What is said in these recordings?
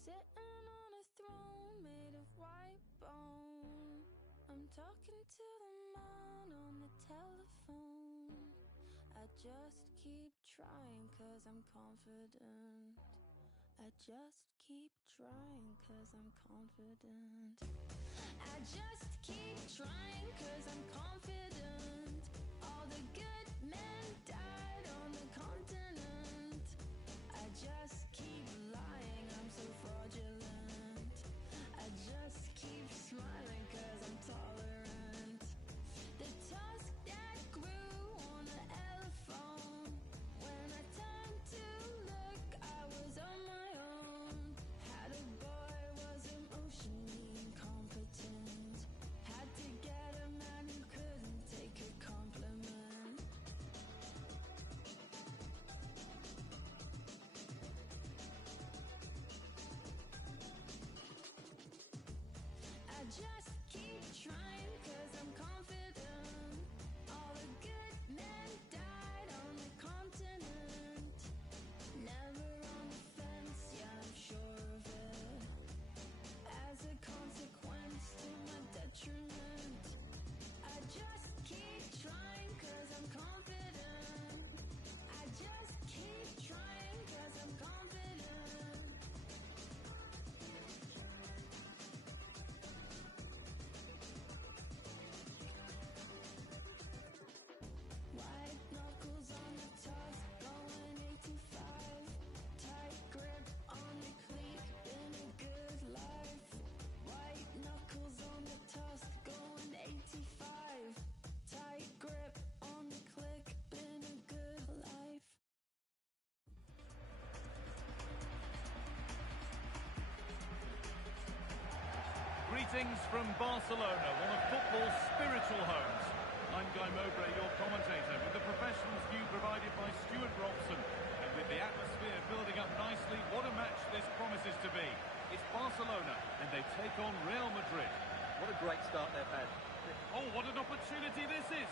Sitting on a throne made of white bone. I'm talking to the man on the telephone. I just keep trying 'cause I'm confident. I just keep trying 'cause I'm confident. I just keep trying 'cause I'm confident. All the good men died on the continent. I just keep lying, I'm so fraudulent. I just keep smiling 'cause I'm tolerant. The tusk that grew on the elephant. When I turned to look, I was on my own. Had a boy, was emotionally incompetent. Had to get a man who couldn't take a compliment. Greetings from Barcelona, one of football's spiritual homes. I'm Guy Mowbray, your commentator, with the professionals' view provided by Stuart Robson. And with the atmosphere building up nicely, what a match this promises to be. It's Barcelona, and they take on Real Madrid. What a great start they've had. Oh, what an opportunity this is.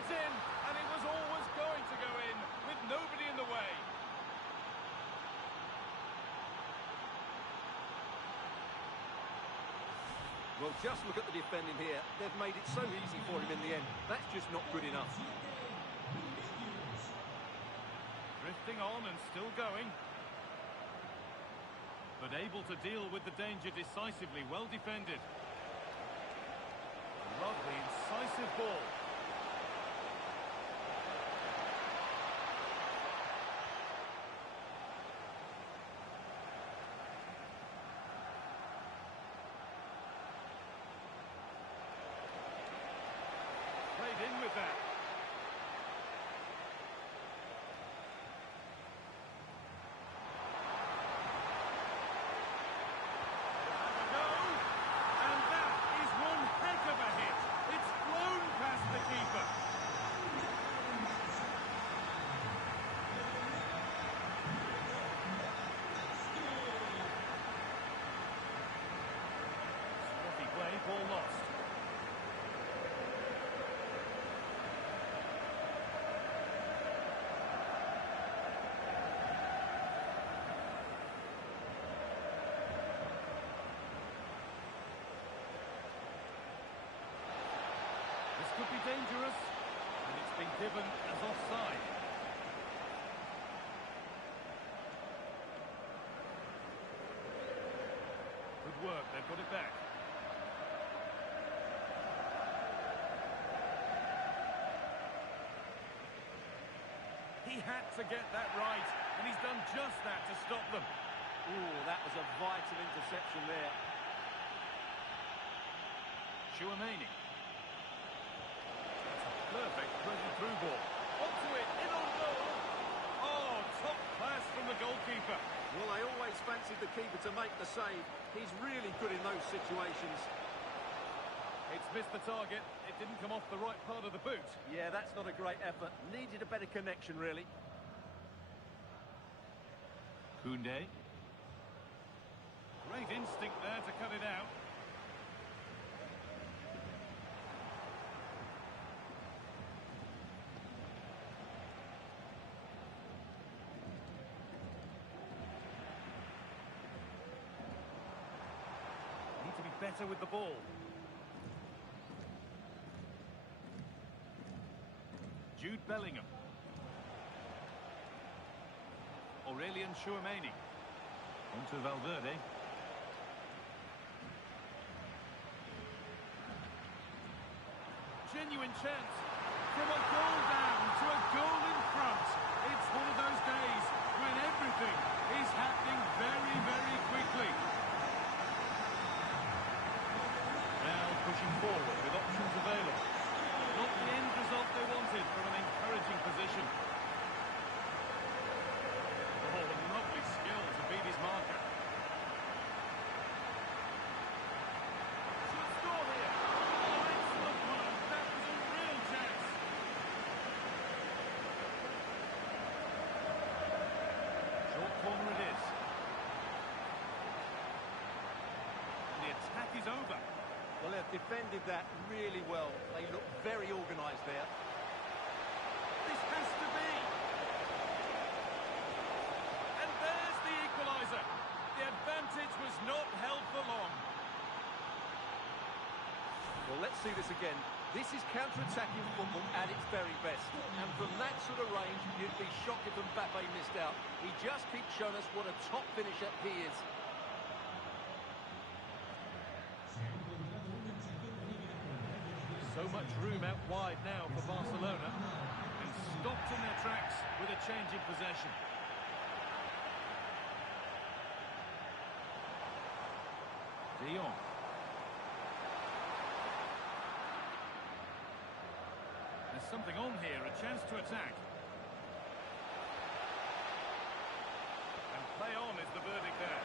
It's in, and it was always going to go in, with nobody in the way. Well, just look at the defending here. They've made it so easy for him in the end. That's just not good enough. Drifting on and still going. But able to deal with the danger decisively, well defended. Lovely, incisive ball. Played in with that. Ball lost. This could be dangerous, and it's been given as offside. Good work, they've got it back. He had to get that right, and he's done just that to stop them. Ooh, that was a vital interception there. Chouameni. That's a perfect through ball. Onto it, in on goal. Oh, top class from the goalkeeper. Well, I always fancied the keeper to make the save. He's really good in those situations. It's missed the target. It didn't come off the right part of the boot. Yeah, that's not a great effort. Needed a better connection, really. Koundé. Great instinct there to cut it out. Need to be better with the ball. Jude Bellingham. Aurelian Chouameni. Onto Valverde. Genuine chance. From a goal down to a goal in front. It's one of those days when everything is happening very, very quickly. Now pushing forward with options available. Not the end result they wanted from an encouraging position. Oh, a lovely skill to beat his marker. Should score here. Oh, excellent work. That was a real chance. Short corner it is. And the attack is over. Well, they've defended that really well. They look very organised there. This has to be. And there's the equaliser. The advantage was not held for long. Well, let's see this again. This is counter-attacking football at its very best. And from that sort of range, you'd be shocked if Mbappe missed out. He just keeps showing us what a top finisher he is. So much room out wide now for Barcelona, and stopped in their tracks with a change in possession. De Jong. There's something on here, a chance to attack. And play on is the verdict there.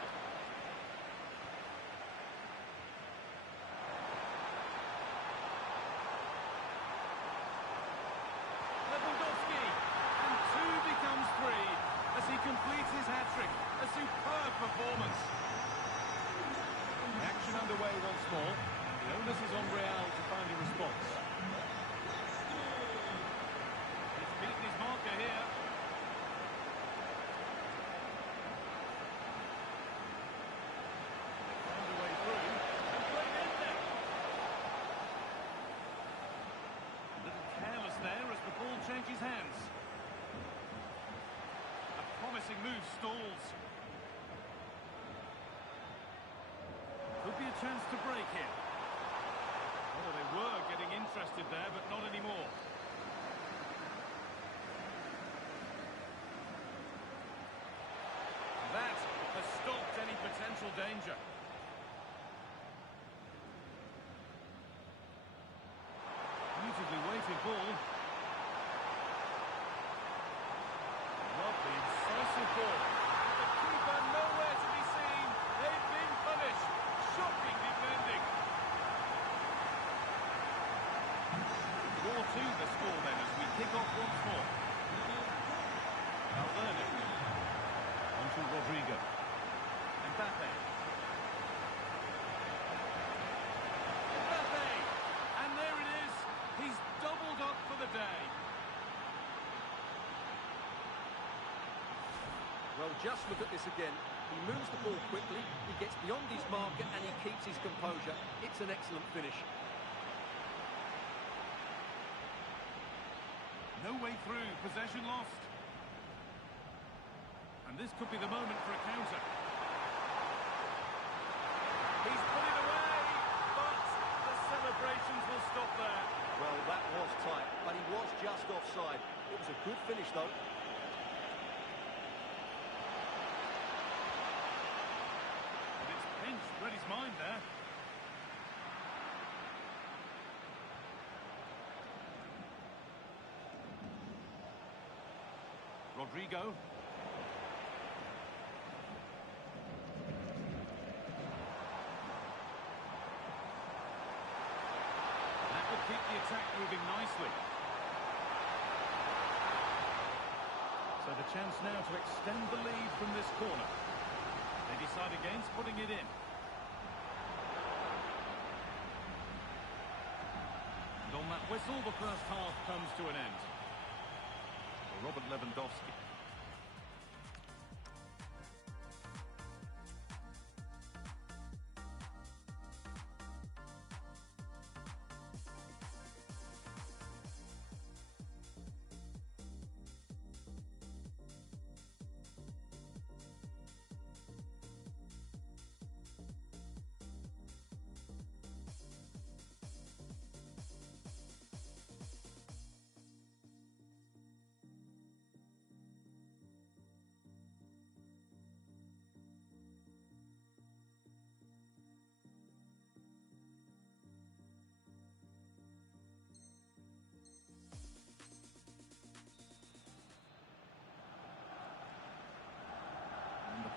chance to break here. Oh, they were getting interested there, but not anymore. That has stopped any potential danger. Beautifully weighted ball. Lovely, incisive ball. The keeper nowhere to be seen. They've been punished. Shocking defending. 4-2 the score then as we kick off once more. Valverde. On to Rodrigo. Mbappe. Mbappe! And there it is. He's doubled up for the day. Well, just look at this again. He moves the ball quickly, he gets beyond his marker and he keeps his composure. It's an excellent finish. No way through, possession lost. And this could be the moment for a counter. He's put it away, but the celebrations will stop there. Well, that was tight, but he was just offside. It was a good finish, though. And it's pinched, read his mind there. Rodrigo. That will keep the attack moving nicely. So the chance now to extend the lead from this corner. They decide against putting it in. And on that whistle, the first half comes to an end. Robert Lewandowski.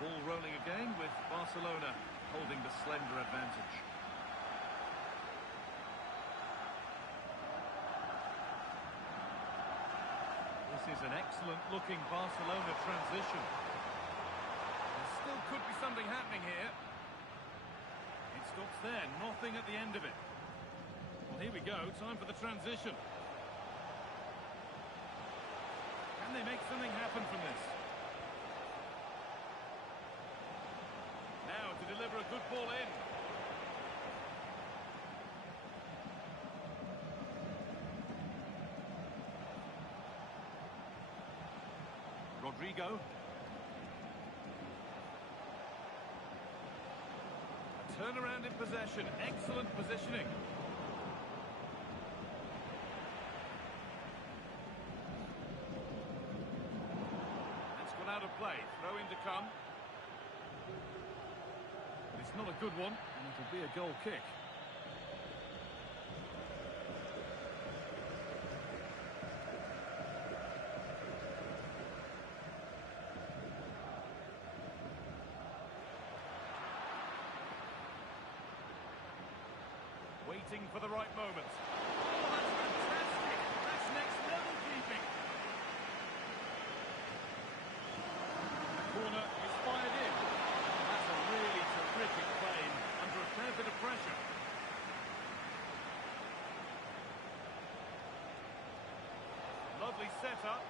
Ball rolling again with Barcelona holding the slender advantage. This is an excellent looking Barcelona transition. There still could be something happening here. It stops there, nothing at the end of it. Well, here we go, time for the transition. Can they make something happen from this? Now to deliver a good ball in. Rodrigo. A turnaround in possession, excellent positioning. That's gone out of play, throw in to come. But it's not a good one, and it'll be a goal kick. Waiting for the right moment. Oh, that's fantastic! That's next level keeping. The corner is fired in. That's a really terrific claim under a fair bit of pressure. Lovely setup.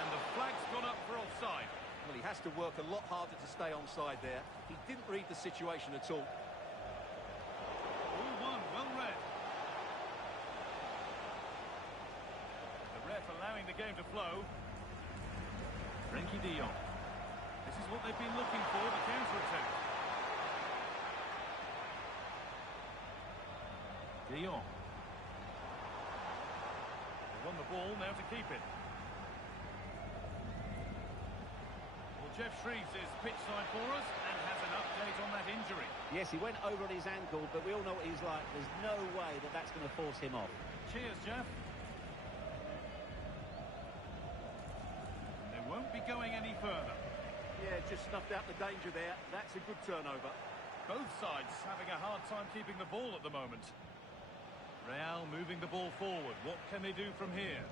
And the flag's gone up for offside. Well, he has to work a lot harder to stay onside there. He didn't read the situation at all. All one, well read. The ref allowing the game to flow. Frenkie de Jong. This is what they've been looking for, the counter-attack. De Jong. They won the ball, now to keep it. Well, Jeff Shreves is pitchside for us and has an update on that injury. Yes, he went over on his ankle, but we all know what he's like. There's no way that that's going to force him off. Cheers, Jeff. And they won't be going any further. Yeah, just snuffed out the danger there. That's a good turnover. Both sides having a hard time keeping the ball at the moment. Real moving the ball forward. What can they do from here?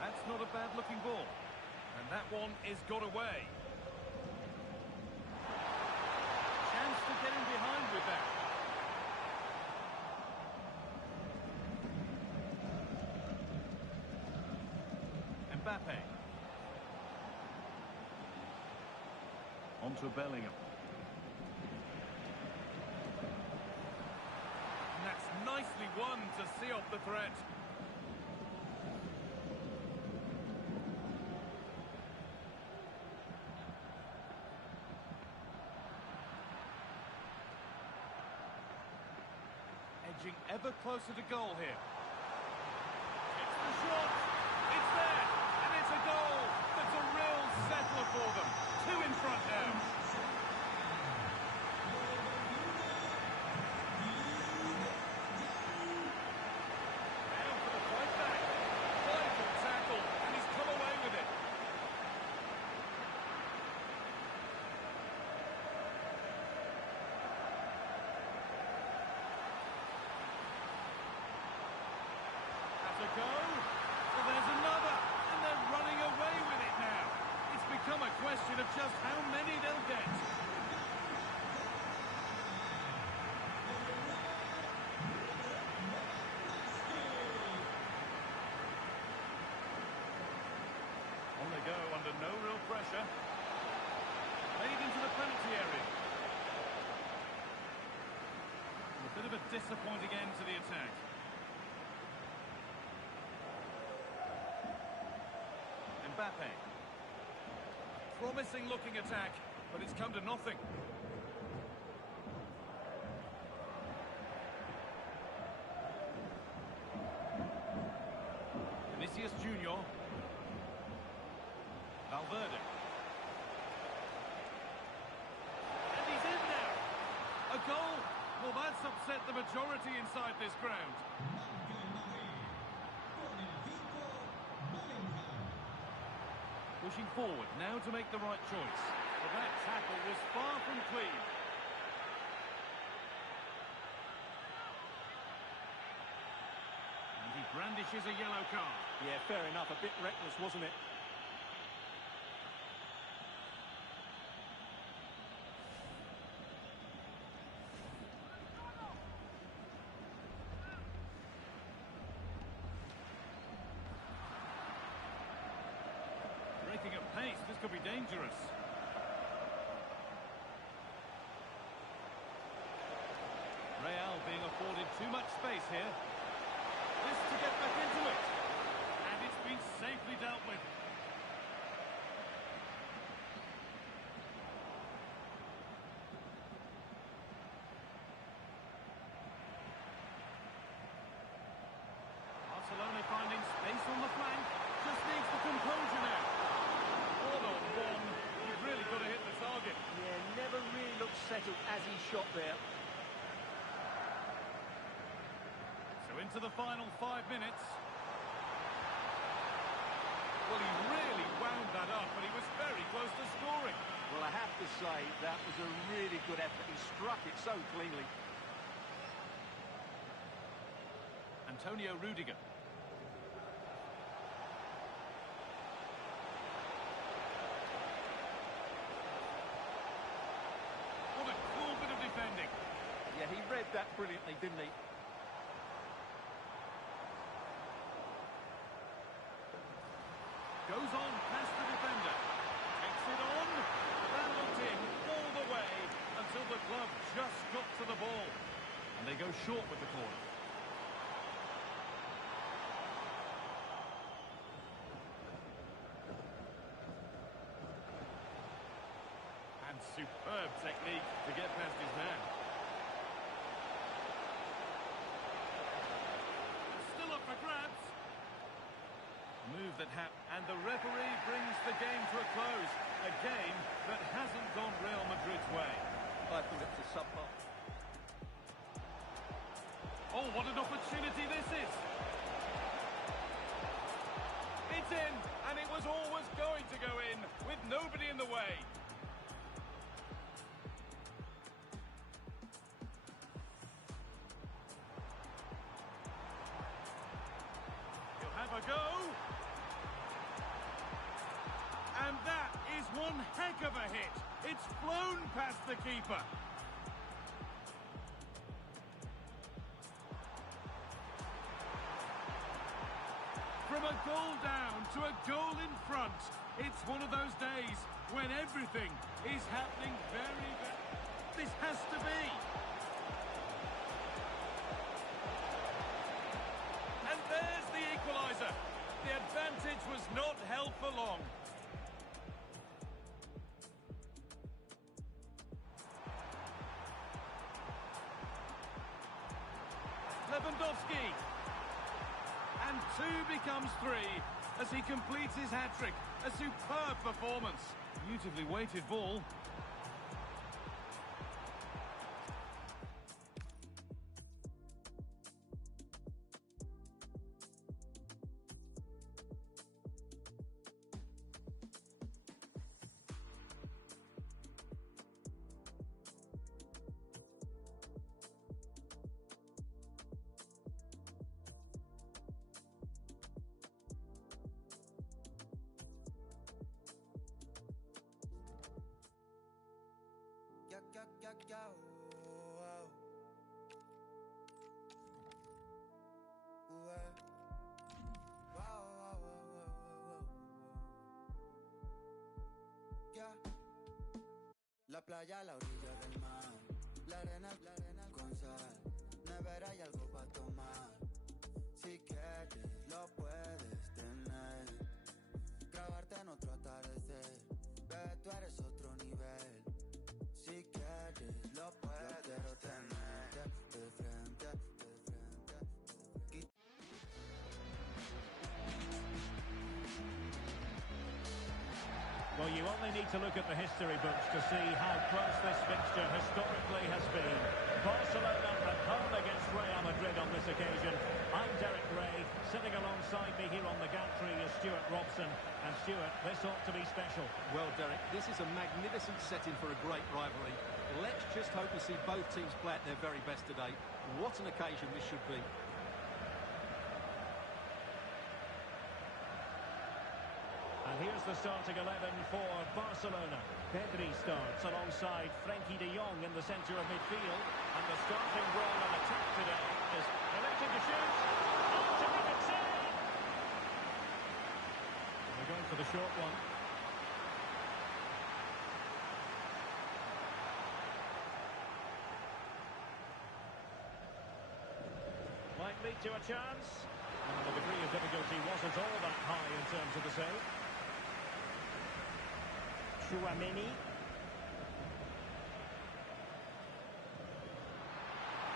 That's not a bad-looking ball. And that one is got away. Chance to get in behind with that. Mbappe. On to Bellingham. And that's nicely won to see off the threat. Edging ever closer to goal here. It's the shot. It's there. And it's a goal. That's a real settler for them. Two in front now. Now for the fight back. Vital tackle. And he's come away with it. That's a go. Well, there's another. And they're running away with it now. It's become a question of just how many they'll get. On they go under no real pressure. Played into the penalty area. A bit of a disappointing end to the attack. Mbappe. Promising looking attack, but it's come to nothing. Vinicius Junior. Valverde. And he's in there. A goal. Well, that's upset the majority inside this ground. Pushing forward, now to make the right choice. Well, that tackle was far from clean. And he brandishes a yellow card. Yeah, fair enough. A bit reckless, wasn't it? Breaking at pace, this could be dangerous. Real being afforded too much space here. This to get back into it. And it's been safely dealt with. Barcelona finding space on the flank. Just needs the composure now. One-on-one. You've really got to hit the target. Yeah, never really looked settled as he shot there. So into the final 5 minutes. Well, he really wound that up, but he was very close to scoring. Well, I have to say, that was a really good effort. He struck it so cleanly. Antonio Rudiger. What a cool bit of defending. Yeah, he read that brilliantly, didn't he? Goes on past the defender. Takes it on. That looked in all the way until the club just got to the ball. And they go short with the corner. superb technique to get past his man. Still up for grabs. Move that and the referee brings the game to a close. A game that hasn't gone Real Madrid's way. I think it's a subpar. Oh, what an opportunity this is! It's in, and it was always going to go in, with nobody in the way. He'll have a go. And that is one heck of a hit. It's flown past the keeper. From a goal down to a goal in front, it's one of those days when everything is happening very. This has to be. And there's the equaliser. The advantage was not held for long. Lewandowski. And 2 becomes 3 as he completes his hat-trick. A superb performance. Beautifully weighted ball. La playa a la orilla del mar, la arena con sal, nevera y algo para tomar. Si quieres lo puedes tener, grabarte en otro atardecer, bebé tú eres otro nivel. Si quieres lo puedes, yo quiero tenerte de frente, de frente, de frente. Well, you only need to look at the history books to see how close this fixture historically has been. Barcelona at home against Real Madrid on this occasion. I'm Derek Ray. Sitting alongside me here on the gantry is Stuart Robson. And Stuart, this ought to be special. Well, Derek, this is a magnificent setting for a great rivalry. Let's just hope to see both teams play at their very best today. What an occasion this should be. And here's the starting 11 for Barcelona. Pedri starts alongside Frenkie de Jong in the centre of midfield. And the starting role of attack today is elected to shoot. Oh, terrific save! They're going for the short one. Might lead to a chance. And the degree of difficulty wasn't all that high in terms of the save. Chouameni.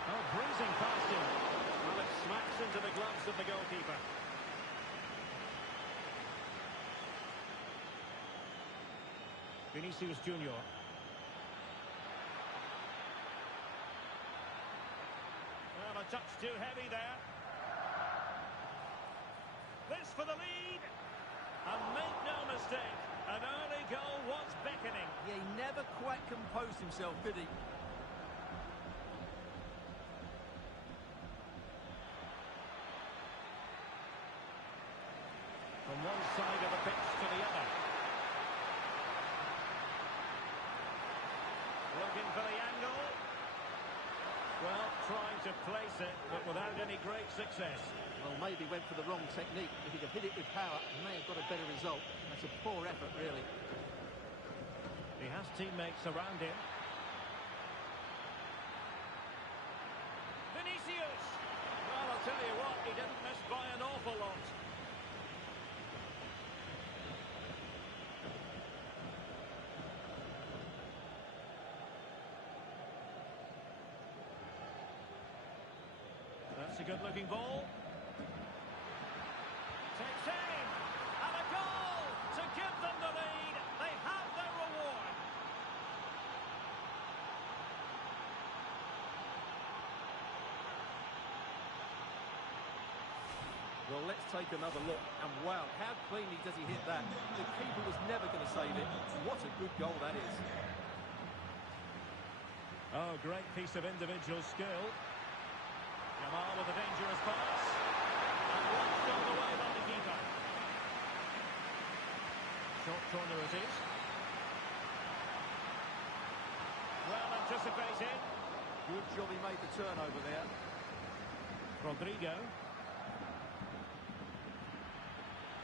Oh, breezing past him. Well, it smacks into the gloves of the goalkeeper. Vinicius Junior. Well, a touch too heavy there. This for the lead. And make no mistake, an early goal was beckoning. Yeah, he never quite composed himself, did he? From one side of the pitch to the other. Looking for the angle. Well, trying to place it, but without any great success. Well, maybe went for the wrong technique. If he could hit it with power, he may have got a better result. That's a poor effort, really. He has teammates around him. Vinicius! Well, I'll tell you what, he didn't miss by an awful lot. good-looking ball. Takes aim, and a goal to give them the lead. They have their reward. Well, let's take another look. And wow, how cleanly does he hit that? The keeper was never going to save it. What a good goal that is. Oh, great piece of individual skill. Jamal with a dangerous pass. And launched all the way by the keeper. Short corner it is. Well anticipated. Good job he made the turnover there. Rodrigo.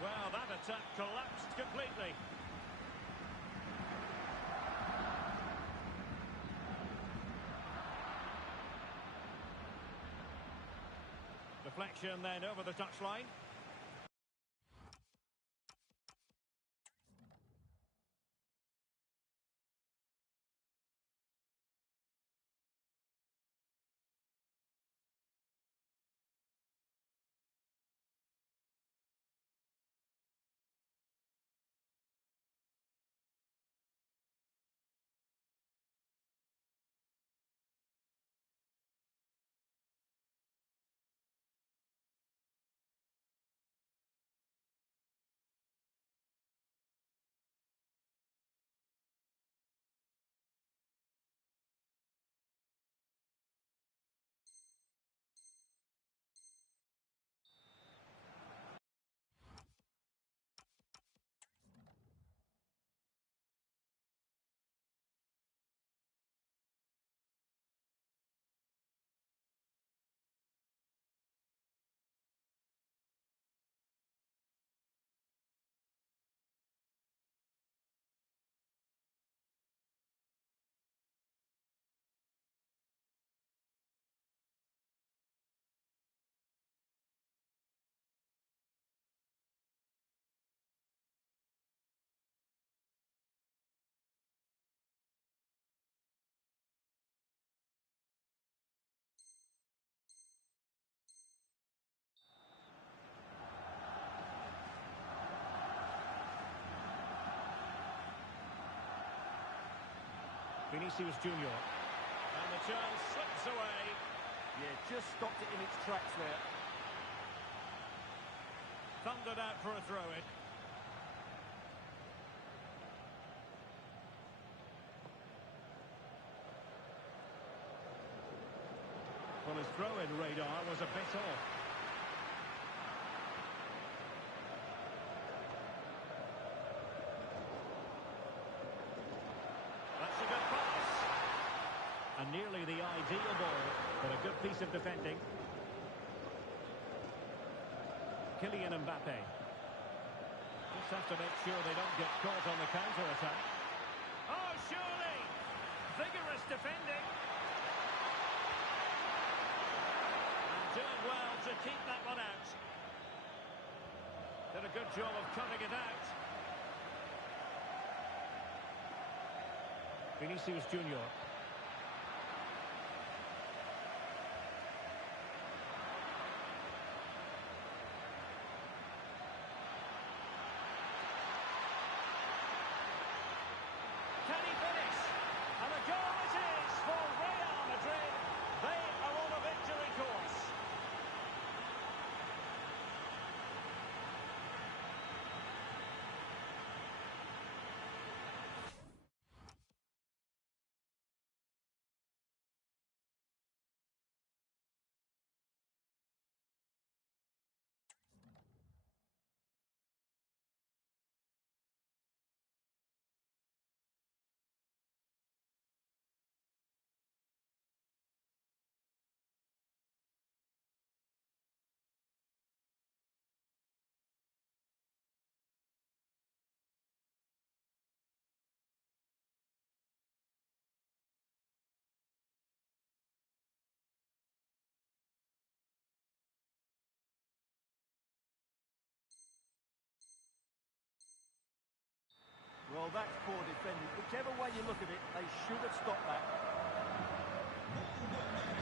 Well, that attack collapsed completely. Deflection then over the touchline. Vinicius Junior. And the chance slips away. Yeah, just stopped it in its tracks there. Thundered out for a throw-in. Well, his throw-in radar was a bit off. That's a good pass. And nearly the ideal ball, but a good piece of defending. Kylian Mbappe. Just have to make sure they don't get caught on the counter-attack. Oh, surely! Vigorous defending. And doing well to keep that one out. Did a good job of cutting it out. Vinicius Junior. Can he finish? And a goal it is for Real Madrid. They are on a victory course. Well, that's poor defending. Whichever way you look at it, they should have stopped that.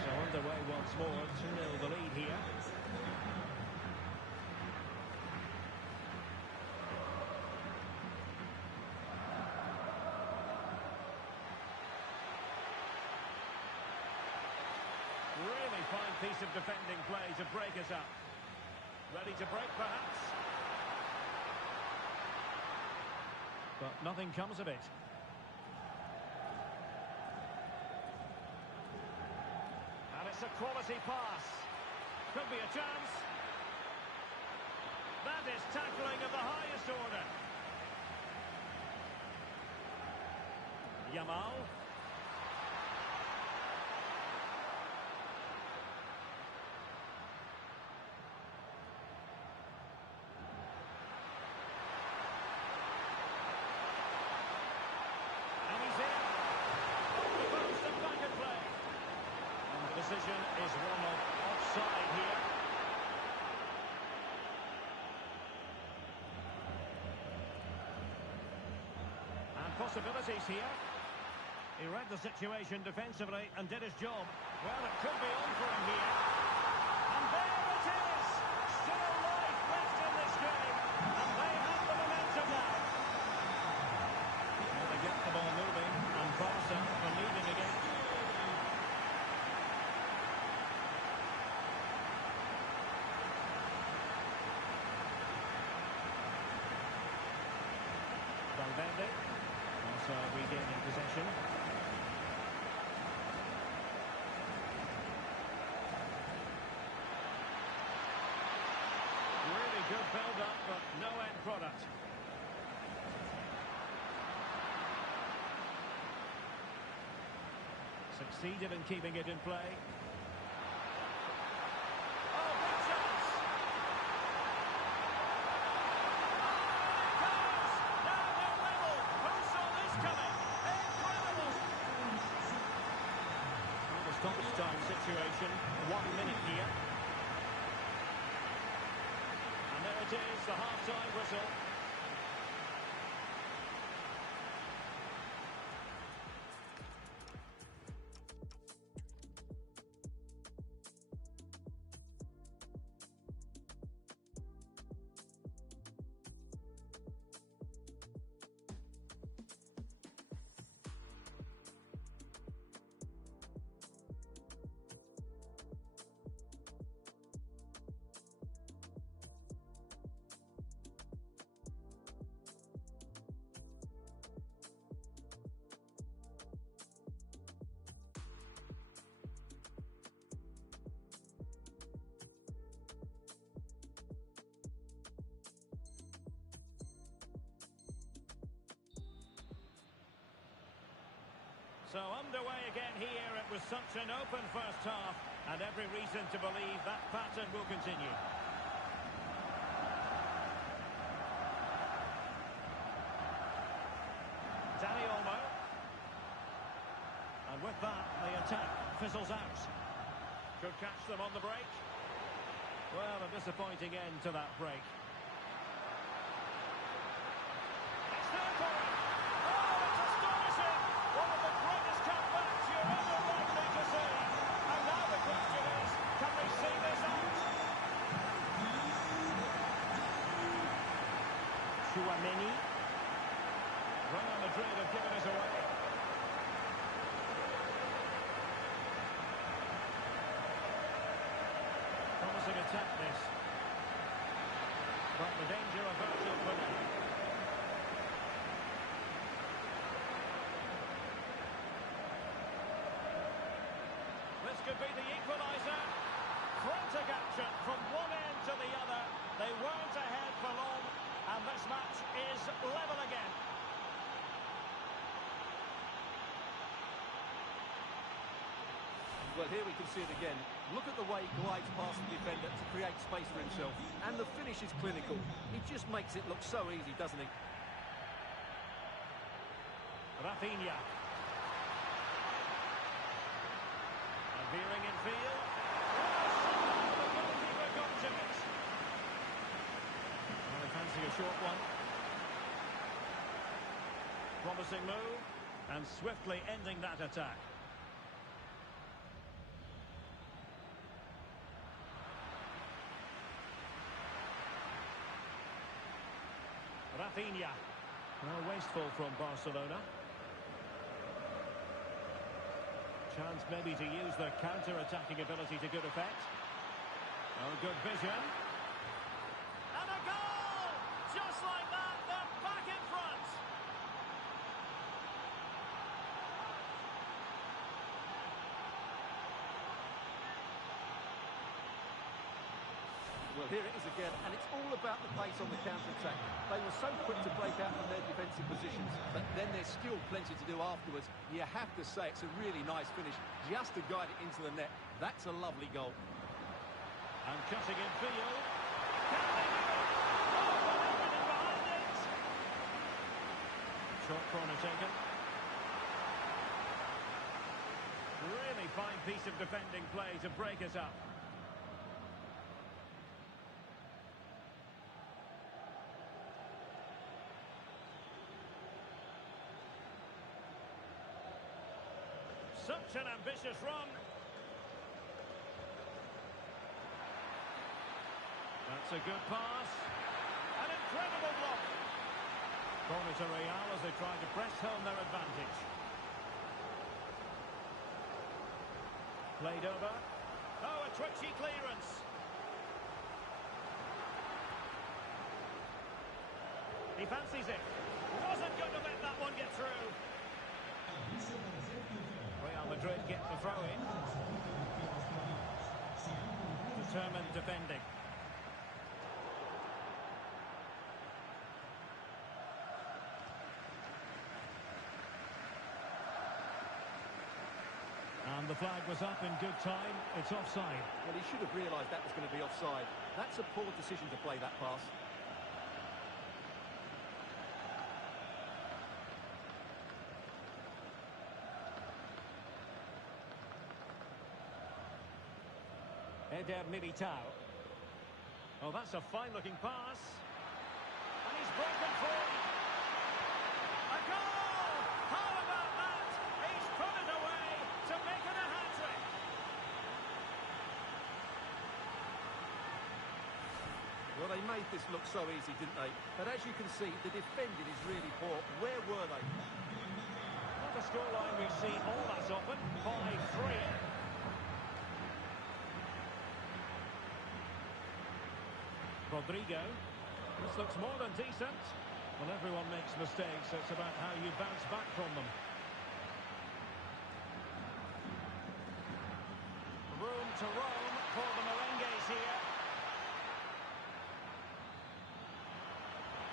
So under away once more. 2-0 the lead here. Really fine piece of defending play to break us up. Ready to break, perhaps? But nothing comes of it. And it's a quality pass. Could be a chance. That is tackling of the highest order. Yamal. Decision is one of offside here. And possibilities here. He read the situation defensively and did his job. Well, it could be on for him here. And there it is! Still life left in this game. And they have the momentum now. Well, they get the ball moving. And Barca are leading again. Valverde, also regaining possession. Really good build-up, but no end product. Succeeded in keeping it in play. Oh, big chance! Stoppage time situation, 1 minute here. And there it is, the half-time whistle. So underway again here. It was such an open first half, and every reason to believe that pattern will continue. Dani Olmo. And with that, the attack fizzles out. Could catch them on the break. Well, a disappointing end to that break. It's there for him. Oh, it's astonishing! One of the greatest comebacks you're ever likely to see. And now the question is, can they see this out? Tchouameni. Real Madrid have given us away. Promising attack this. But the danger averted for them. This could be the equaliser. Frantic action from one end to the other. They weren't ahead for long, and this match is level again. Well, here we can see it again. Look at the way he glides past the defender to create space for himself. And the finish is clinical. He just makes it look so easy, doesn't he? Rafinha. And veering in field. The goalkeeper got to it. Well, they fancy a short one. Promising move. And swiftly ending that attack. Rafinha. Well, wasteful from Barcelona. Chance maybe to use their counter-attacking ability to good effect. Oh, good vision. And a goal! Just like that, they're back in front. Well, here it is again, and it's all about the pace on the counter-attack. They were so quick to break out from their defensive positions, but then there's still plenty to do afterwards. You have to say it's a really nice finish, just to guide it into the net. That's a lovely goal. And cutting in field. Can they do it? Oh, got everything behind it. Short corner taken. Really fine piece of defending play to break it up. Such an ambitious run. That's a good pass. An incredible block. Corner to Real as they try to press home their advantage. Played over. Oh, a twitchy clearance. He fancies it. Wasn't going to let that one get through. Real Madrid get the throw in. Determined defending. And the flag was up in good time. It's offside. Well, he should have realised that was going to be offside. That's a poor decision to play that pass. Eder Militao. Oh, that's a fine-looking pass. And he's broken free. A goal! How about that? He's put it away to make it a hat-trick. Well, they made this look so easy, didn't they? But as you can see, the defending is really poor. Where were they? Not a scoreline we see all that often. 5-3. Rodrigo. This looks more than decent. Well, everyone makes mistakes. It's about how you bounce back from them. Room to roam for the merengues here.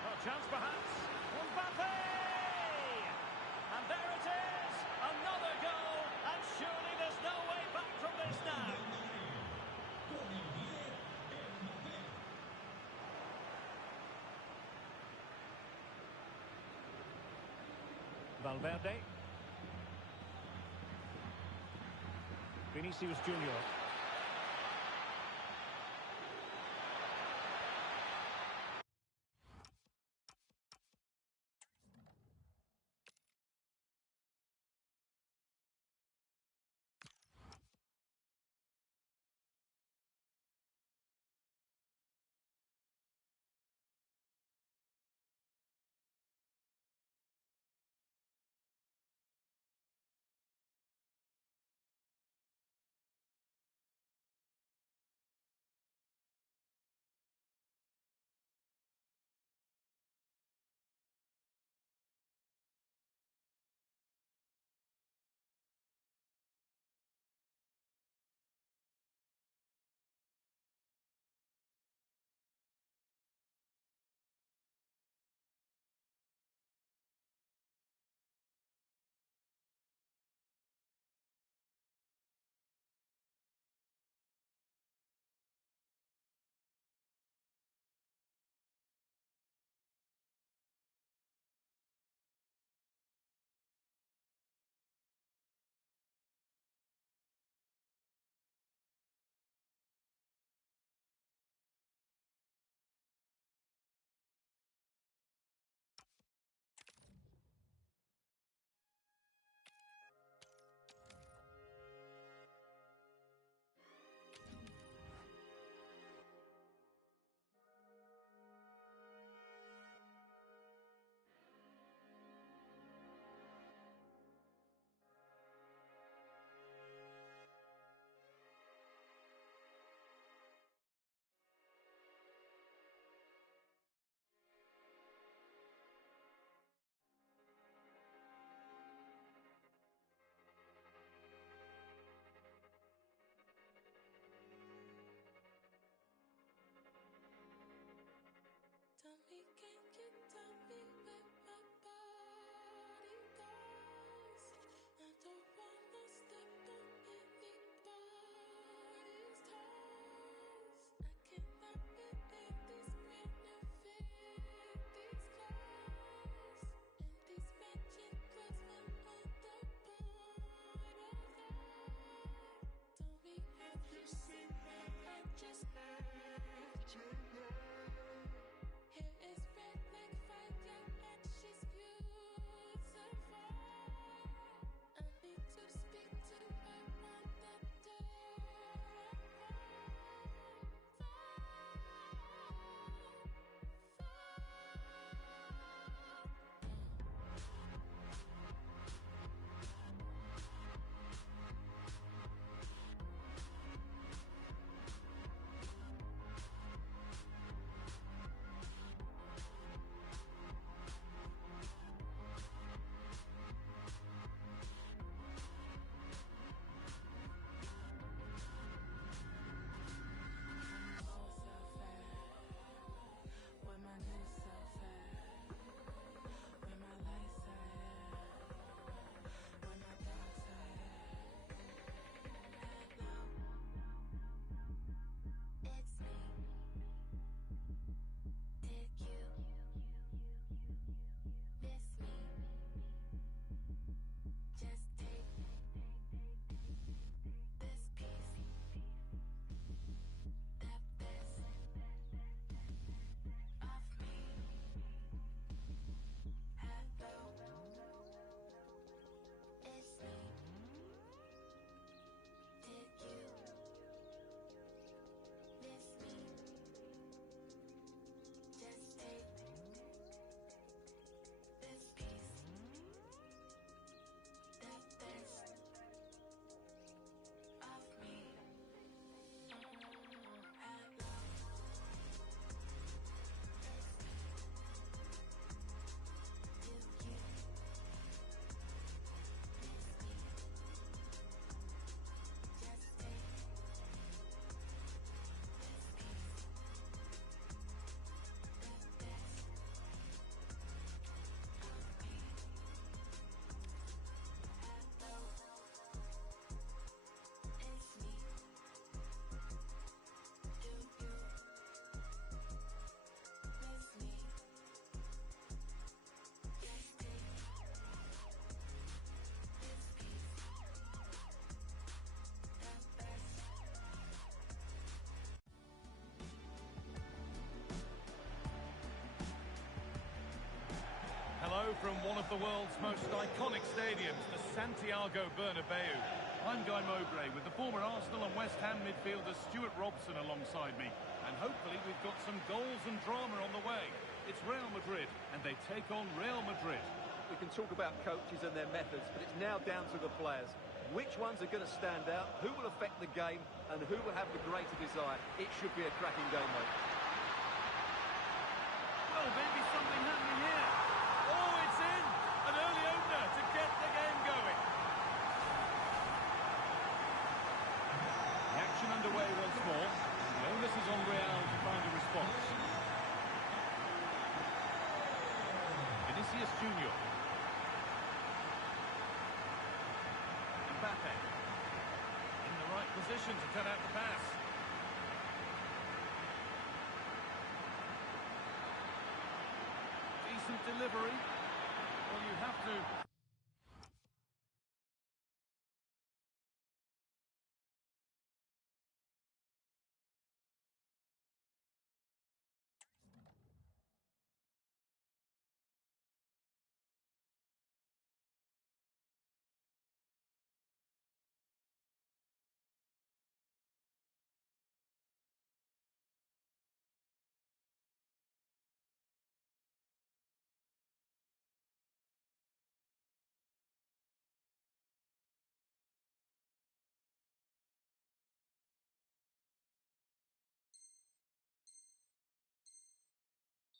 Oh, chance perhaps. Mbappe! And there it is! Another goal! And surely there's no way back from this now. Valverde. Vinicius Junior. new self at? Where my light side at? Where my dark side at? Hello, it's me. Did you miss me? Just take this piece, that best of me. Hello, it's me. Did you miss me? Just take this piece, that best of me. Hello, it's me. Did you miss me? Just take this piece, that best of me. Hello, it's me. Do you miss me? Just take this piece, that best. Hello from one of the world's most iconic stadiums, the Santiago Bernabeu. I'm Guy Mowbray with the former Arsenal and West Ham midfielder Stuart Robson alongside me. And hopefully we've got some goals and drama on the way. It's Real Madrid, and they take on Real Madrid. We can talk about coaches and their methods, but it's now down to the players. Which ones are going to stand out, who will affect the game, and who will have the greater desire? It should be a cracking game, mate. Oh, maybe something happening here. Oh, it's in! An early opener to get the game going. The action underway once more. The onus is on Real to find a response. Vinicius Junior. Mbappe. In the right position to cut out the pass. Decent delivery. Well, you have to...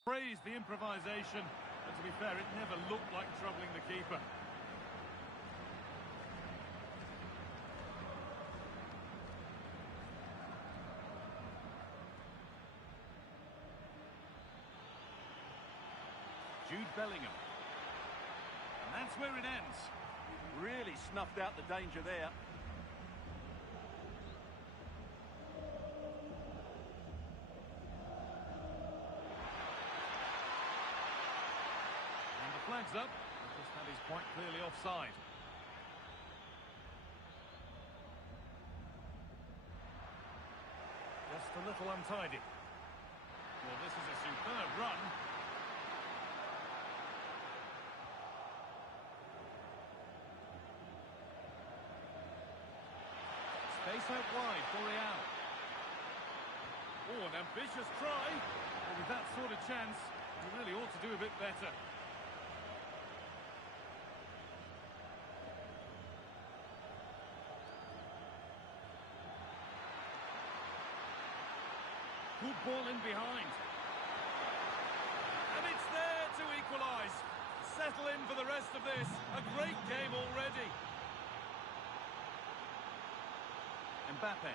Praise the improvisation, but to be fair, it never looked like troubling the keeper. Jude Bellingham. And that's where it ends. Really snuffed out the danger there. And the flag's up. Just that is quite clearly offside. Just a little untidy. Well, this is a superb run. Space out wide for Real. Oh, an ambitious try. Well, with that sort of chance, you really ought to do a bit better. Good ball in behind. And it's there to equalise. Settle in for the rest of this. A great game already. Mbappe.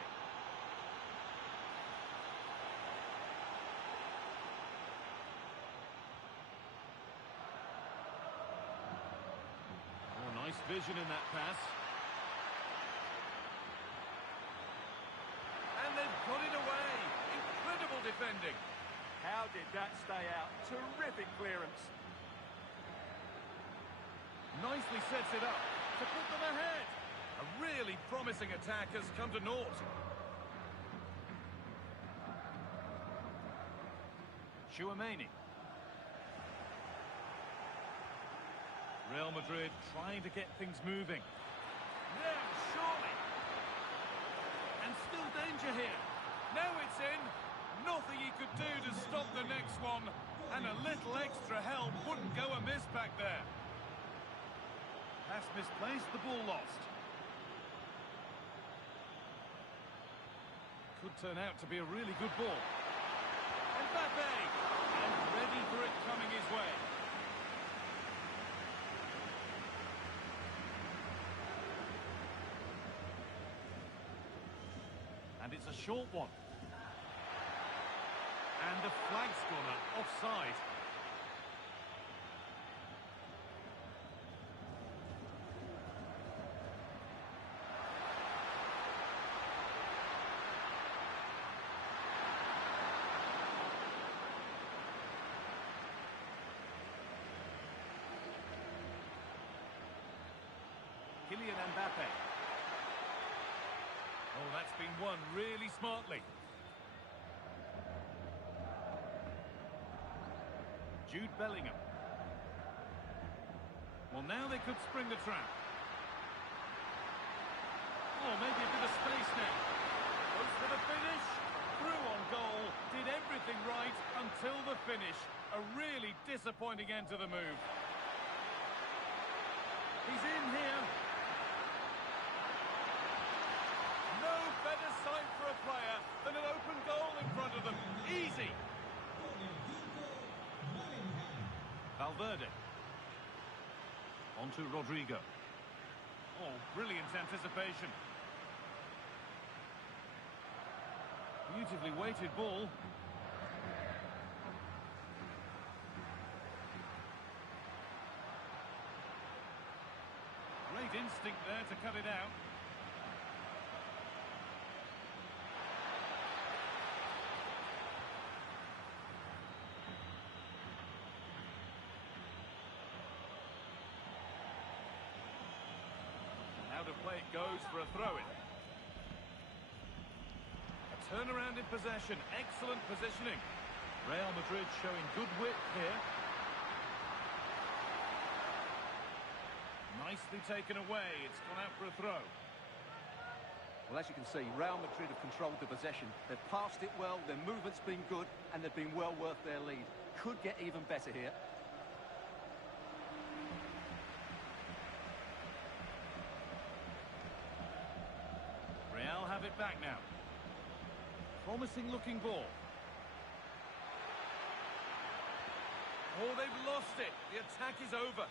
vision in that pass. And they've got it away. Incredible defending. How did that stay out? Terrific clearance. Nicely sets it up to put them ahead. A really promising attack has come to naught. Chouameni. Real Madrid trying to get things moving. No, surely. And still danger here. Now it's in. Nothing he could do to stop the next one. And a little extra help wouldn't go amiss back there. Pass misplaced, the ball lost. Could turn out to be a really good ball. Mbappe! And ready for it coming his way. And it's a short one. And the flag's gone up, offside. Kylian Mbappe. Oh, that's been won really smartly. Jude Bellingham. Well, now they could spring the trap. Oh, maybe a bit of space now. Goes for the finish. Through on goal. Did everything right until the finish. A really disappointing end to the move. He's in here. No better sight for a player than an open goal in front of them. Easy. Valverde. On to Rodrigo. Oh, brilliant anticipation. Beautifully weighted ball. Great instinct there to cut it out. Out of play it goes for a throw-in. A turnaround in possession. Excellent positioning. Real Madrid showing good width here. Nicely taken away. It's gone out for a throw. Well, as you can see, Real Madrid have controlled the possession. They've passed it well, their movement's been good, and they've been well worth their lead. Could get even better here. Real have it back now. Promising looking ball. Oh, they've lost it. The attack is over.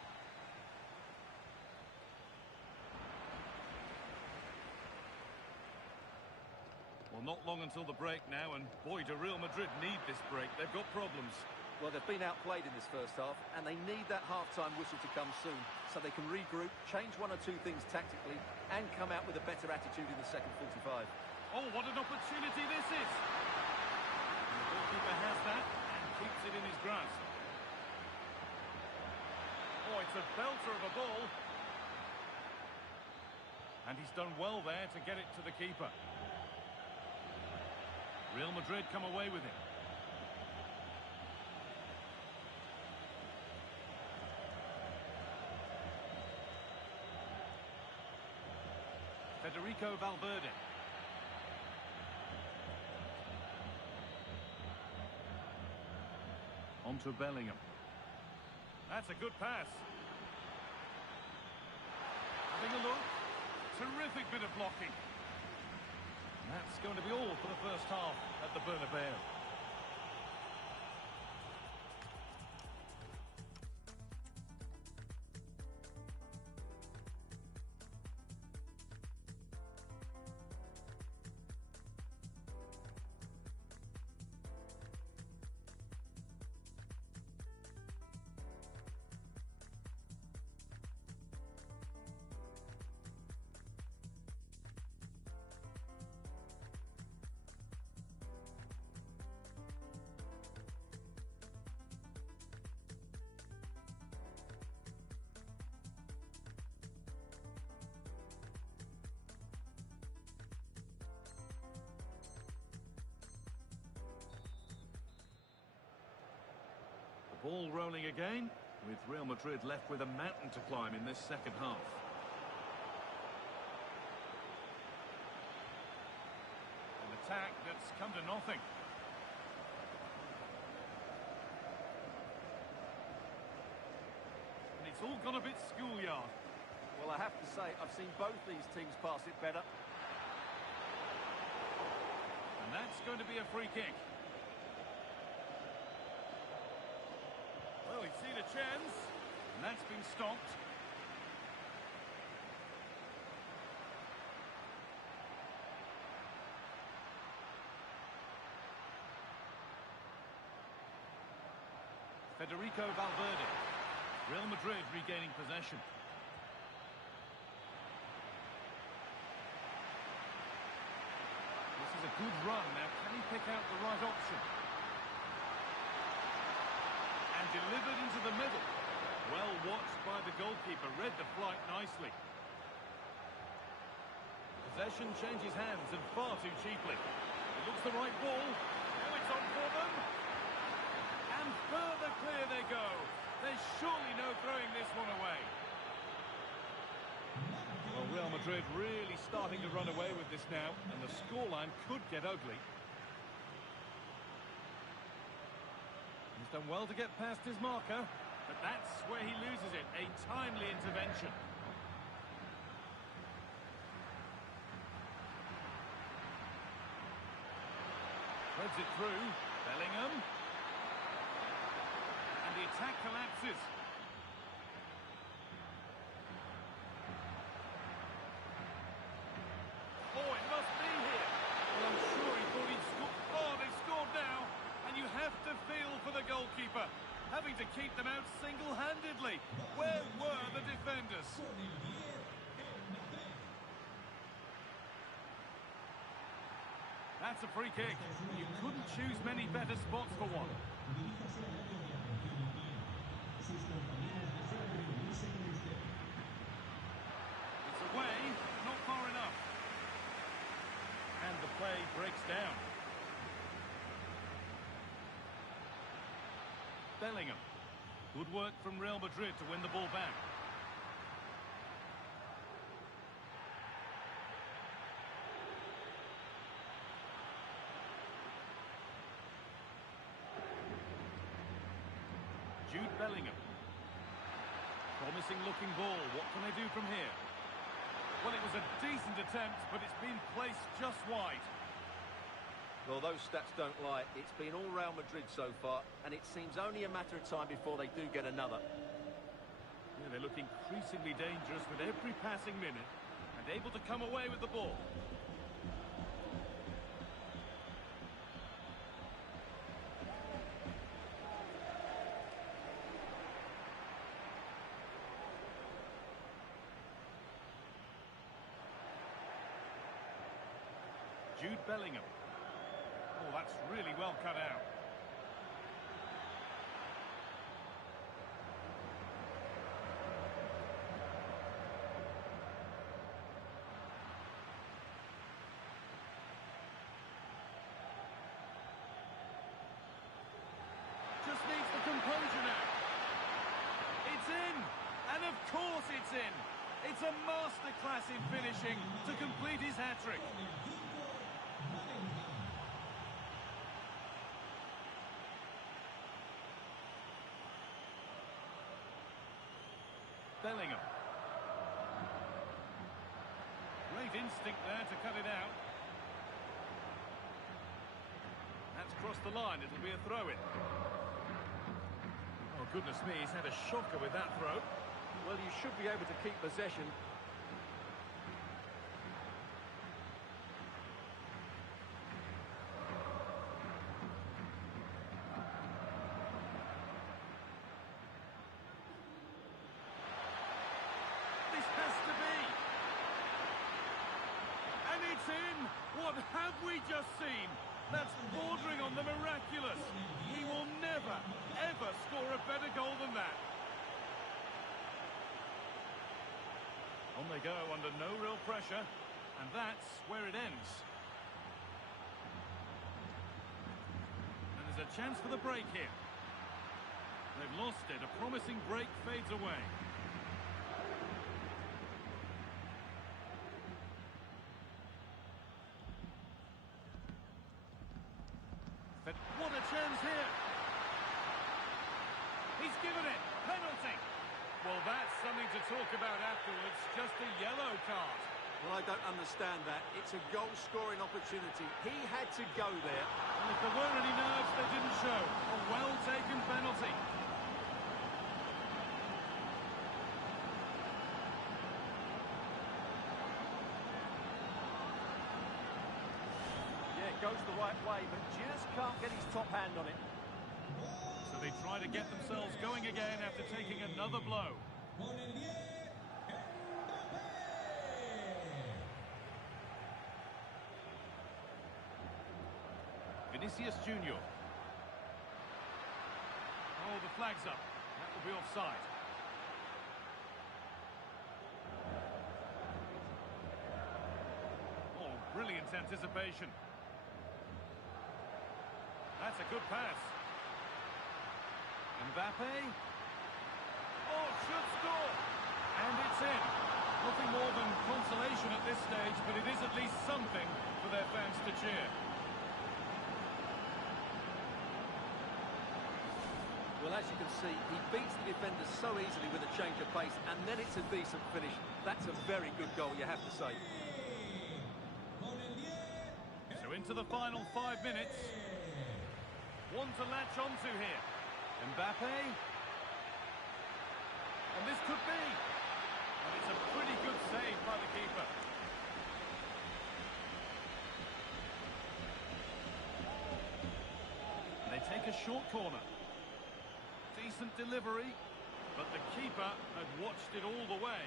Well, not long until the break now, and boy, do Real Madrid need this break. They've got problems. Well, they've been outplayed in this first half, and they need that half-time whistle to come soon, so they can regroup, change one or two things tactically, and come out with a better attitude in the second 45. Oh, what an opportunity this is! And the goalkeeper has that, and keeps it in his grasp. Oh, it's a belter of a ball. And he's done well there to get it to the keeper. Real Madrid come away with it. Federico Valverde. On to Bellingham. That's a good pass. Having a look. Terrific bit of blocking. That's going to be all for the first half at the Bernabeu. Ball rolling again, with Real Madrid left with a mountain to climb in this second half. An attack that's come to nothing. And it's all gone a bit schoolyard. Well, I have to say, I've seen both these teams pass it better. And that's going to be a free kick. Well, he's seen a chance, and that's been stopped. Federico Valverde. Real Madrid regaining possession. This is a good run. Now, can he pick out the right option? And delivered into the middle. Well watched by the goalkeeper, read the flight nicely. Possession changes hands and far too cheaply. It looks the right ball. Now it's on for them. And further clear they go. There's surely no throwing this one away. Well, Real Madrid really starting to run away with this now, and the scoreline could get ugly. He's done well to get past his marker, but that's where he loses it. A timely intervention. Threads it through. Bellingham. And the attack collapses. Oh, it must be here. Well, I'm sure he thought he'd scored. Oh, they've scored now. And you have to feel for the goalkeeper, having to keep them out single-handedly. Where were the defenders? That's a free kick. You couldn't choose many better spots for one. It's away, not far enough. And the play breaks down. Bellingham. Good work from Real Madrid to win the ball back. Jude Bellingham. Promising looking ball. What can they do from here? Well, it was a decent attempt, but it's been placed just wide. Well, those stats don't lie. It's been all Real Madrid so far, and it seems only a matter of time before they do get another. Yeah, they look increasingly dangerous with every passing minute and able to come away with the ball. Jude Bellingham. Oh, that's really well cut out. Just needs the composure now. It's in! And of course it's in! It's a masterclass in finishing to complete his hat-trick. Bellingham. Great instinct there to cut it out. That's crossed the line. It'll be a throw-in. Oh, goodness me, he's had a shocker with that throw. Well, you should be able to keep possession. It's in! What have we just seen? That's bordering on the miraculous. He will never, ever score a better goal than that. On they go under no real pressure, and that's where it ends. And there's a chance for the break here. They've lost it. A promising break fades away. But what a chance here. He's given it. Penalty. Well, that's something to talk about afterwards. Just a yellow card. Well, I don't understand that. It's a goal-scoring opportunity. He had to go there. And if there weren't any nerves, they didn't show. A well-taken penalty. Yeah, it goes the right way, but just can't get his top hand on it. So they try to get themselves going again after taking another blow. Vinicius Junior. Oh, the flag's up. That will be offside. Oh, brilliant anticipation. That's a good pass. Mbappe. Oh, should score. And it's in. Nothing more than consolation at this stage, but it is at least something for their fans to cheer. Well, as you can see, he beats the defender so easily with a change of pace, and then it's a decent finish. That's a very good goal, you have to say. So into the final 5 minutes. One to latch onto here. Mbappe. And this could be. And it's a pretty good save by the keeper. And they take a short corner. Decent delivery, but the keeper had watched it all the way.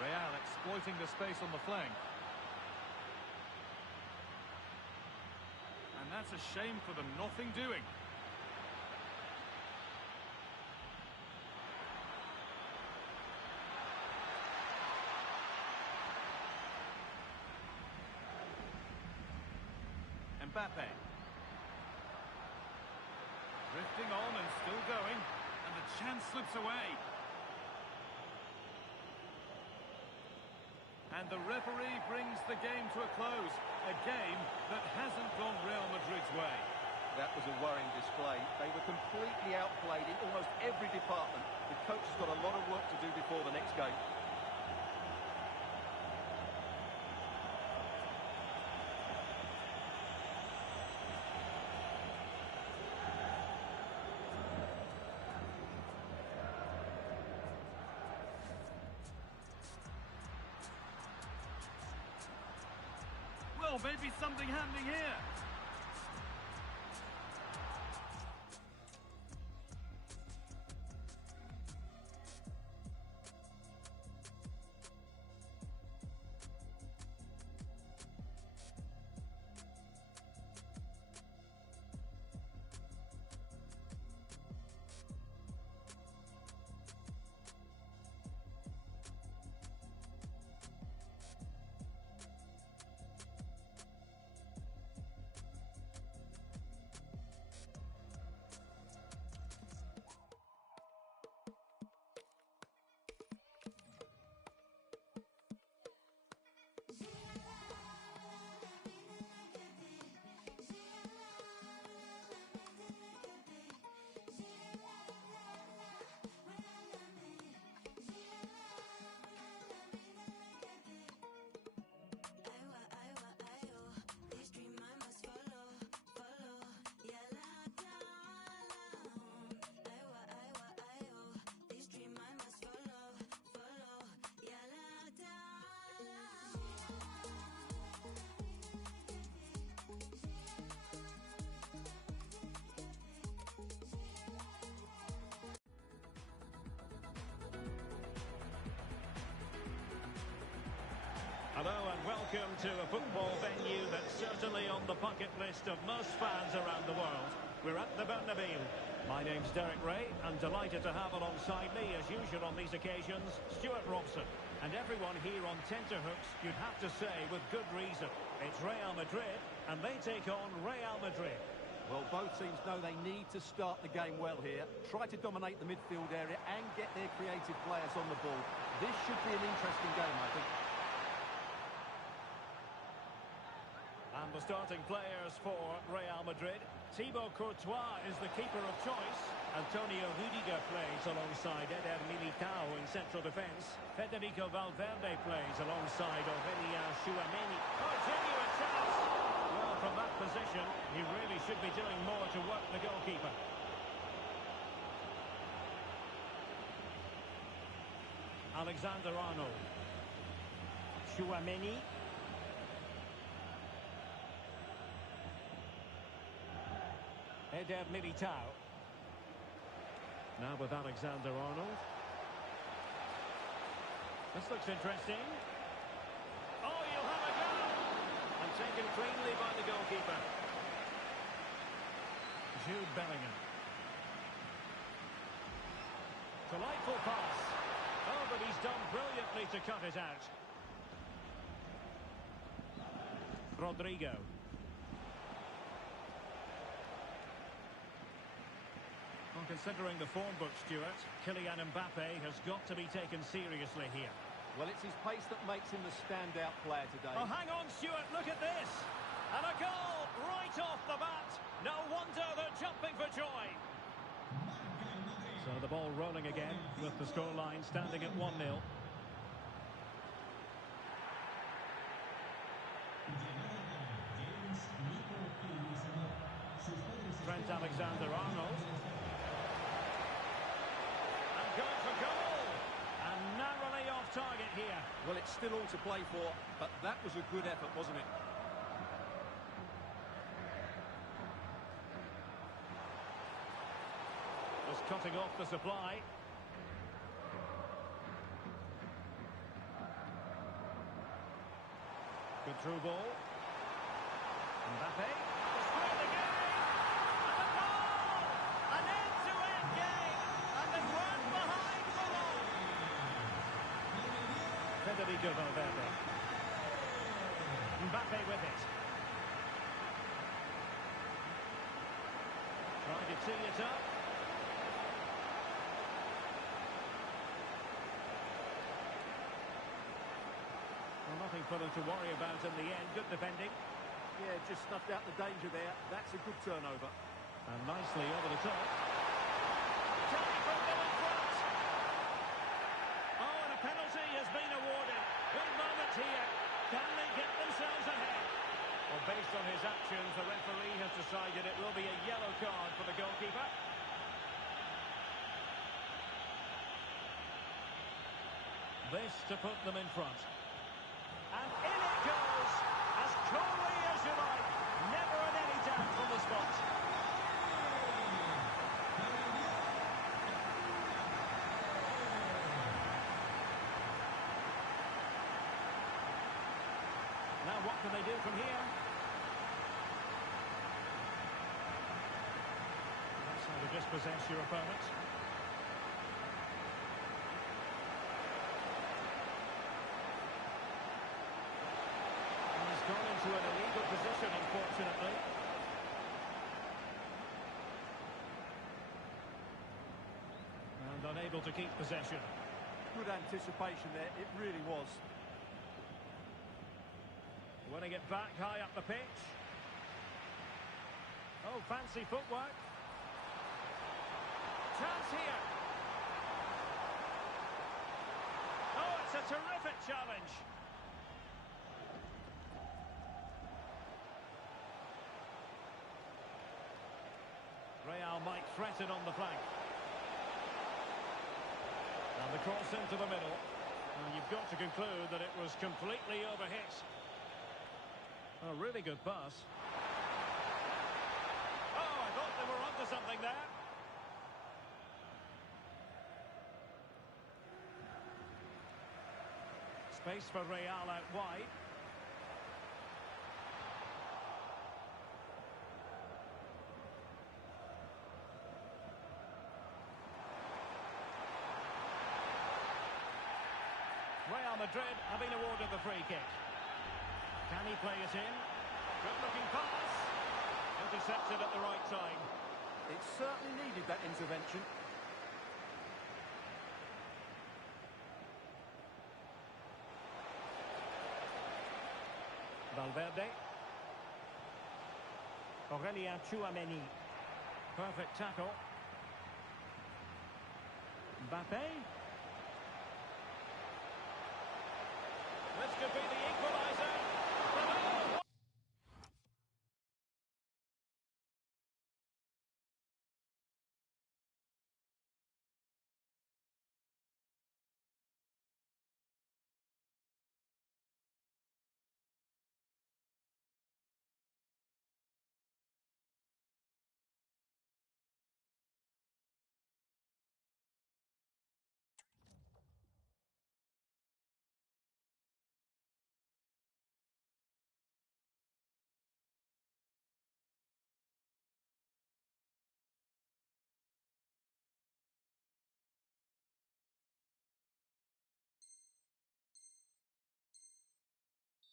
Real exploiting the space on the flank. And that's a shame for them, nothing doing. Mbappe. Drifting on and still going, and the chance slips away. And the referee brings the game to a close. A game that hasn't gone Real Madrid's way. That was a worrying display. They were completely outplayed in almost every department. The coach has got a lot of work to do before the next game. Well, maybe something happening here. Hello and welcome to a football venue that's certainly on the bucket list of most fans around the world. We're at the Bernabeu. My name's Derek Ray. I'm delighted to have alongside me, as usual on these occasions, Stuart Robson. And everyone here on tenterhooks, you'd have to say, with good reason. It's Real Madrid And they take on Real Madrid. Well, both teams know they need to start the game well here. Try to dominate the midfield area and get their creative players on the ball. This should be an interesting game, I think. And the starting players for Real Madrid. Thibaut Courtois is the keeper of choice. Antonio Rudiger plays alongside Eder Militao in central defence. Federico Valverde plays alongside Aurelien Tchouameni. Oh, genuine chance! Well, from that position, he really should be doing more to work the goalkeeper. Alexander-Arnold. Tchouameni. Eder Militao. Now with Alexander-Arnold. This looks interesting. Oh, you'll have a go! And taken cleanly by the goalkeeper. Jude Bellingham. Delightful pass. Oh, but he's done brilliantly to cut it out. Rodrigo. Well, considering the form book, Stuart, Kylian Mbappe has got to be taken seriously here. Well, it's his pace that makes him the standout player today. Oh, hang on, Stuart, look at this! And a goal right off the bat! No wonder they're jumping for joy! So the ball rolling again, with the scoreline standing at 1-0. Trent Alexander-Arnold. Going for goal! And narrowly off target here. Well, it's still all to play for, but that was a good effort, wasn't it? Just cutting off the supply. Good through ball. Mbappe. To square the game! And a goal! An end-to-end game! And they weren't behind for long! Federico Valverde. Mbappe with it. Trying to tee it up. Well, nothing for them to worry about in the end. Good defending. Yeah, just snuffed out the danger there. That's a good turnover. And nicely over the top. Trying from them in front. Oh, and a penalty has been awarded. Good moment here. Can they get themselves ahead? Well, based on his actions, the referee has decided it will be a yellow card for the goalkeeper. This to put them in front. And in it goes, as coolly as you like. Never at any doubt from the spot. Now what can they do from here? That's how to dispossess your opponent. He's gone into an illegal position, unfortunately. And unable to keep possession. Good anticipation there, it really was. Winning it back high up the pitch. Oh, fancy footwork. Chance here. Oh, it's a terrific challenge. Real might threaten on the flank. And the cross into the middle. And you've got to conclude that it was completely overhit. A really good pass. Oh, I thought they were onto something there. Space for Real out wide. Real Madrid have been awarded the free kick. Can he play it in? Good-looking pass. Intercepted at the right time. It certainly needed that intervention. Valverde. Aurelien Tchouameni. Perfect tackle. Mbappe. This could be the equaliser. Bravo!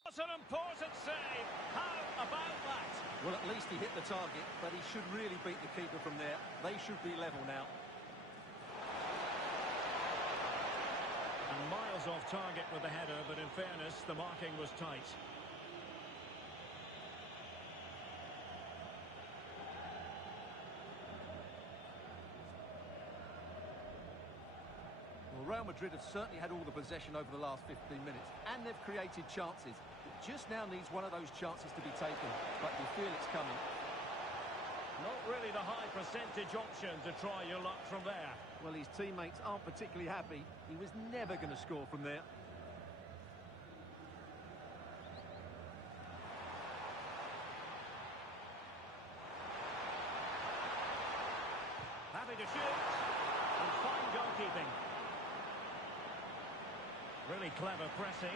What an important save! How about that? Well, at least he hit the target, but he should really beat the keeper from there. They should be level now. And miles off target with the header, but in fairness, the marking was tight. Well, Real Madrid have certainly had all the possession over the last 15 minutes, and they've created chances. It just now needs one of those chances to be taken, but you feel it's coming. Not really the high percentage option to try your luck from there. Well, his teammates aren't particularly happy. He was never going to score from there. Happy to shoot. And fine goalkeeping. Really clever pressing.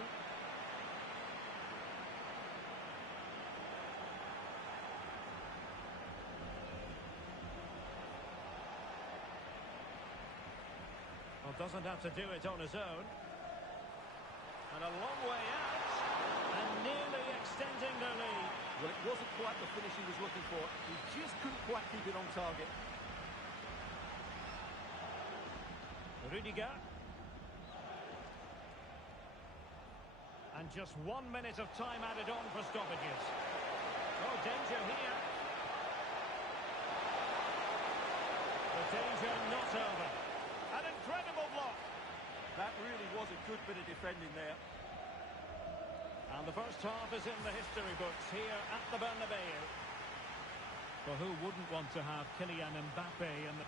Well, doesn't have to do it on his own. And a long way out. And nearly extending their lead. Well, it wasn't quite the finish he was looking for. He just couldn't quite keep it on target. Rudiger. And just 1 minute of time added on for stoppages. Oh, danger here. The danger not over. An incredible block. That really was a good bit of defending there. And the first half is in the history books here at the Bernabeu. Well, who wouldn't want to have Kylian Mbappe in the...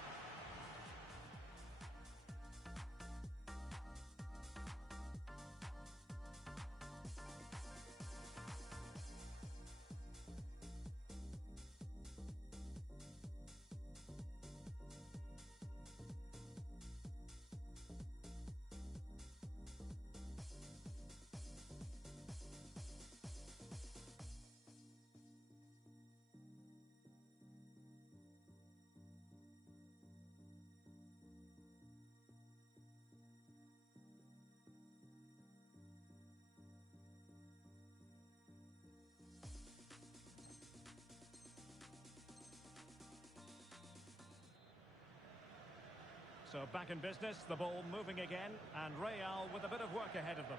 So back in business, the ball moving again, and Real with a bit of work ahead of them.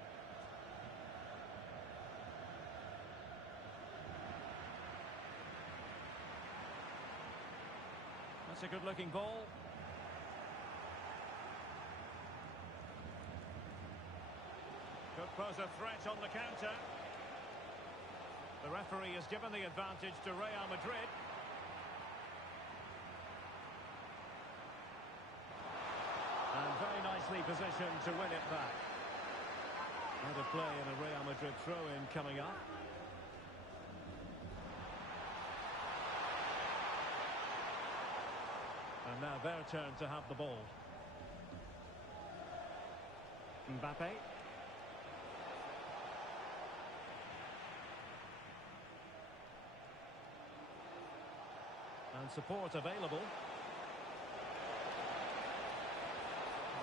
That's a good-looking ball. Could pose a threat on the counter. The referee has given the advantage to Real Madrid. And very nicely positioned to win it back. Out of play and a Real Madrid throw-in coming up. And now their turn to have the ball. Mbappe. And support available.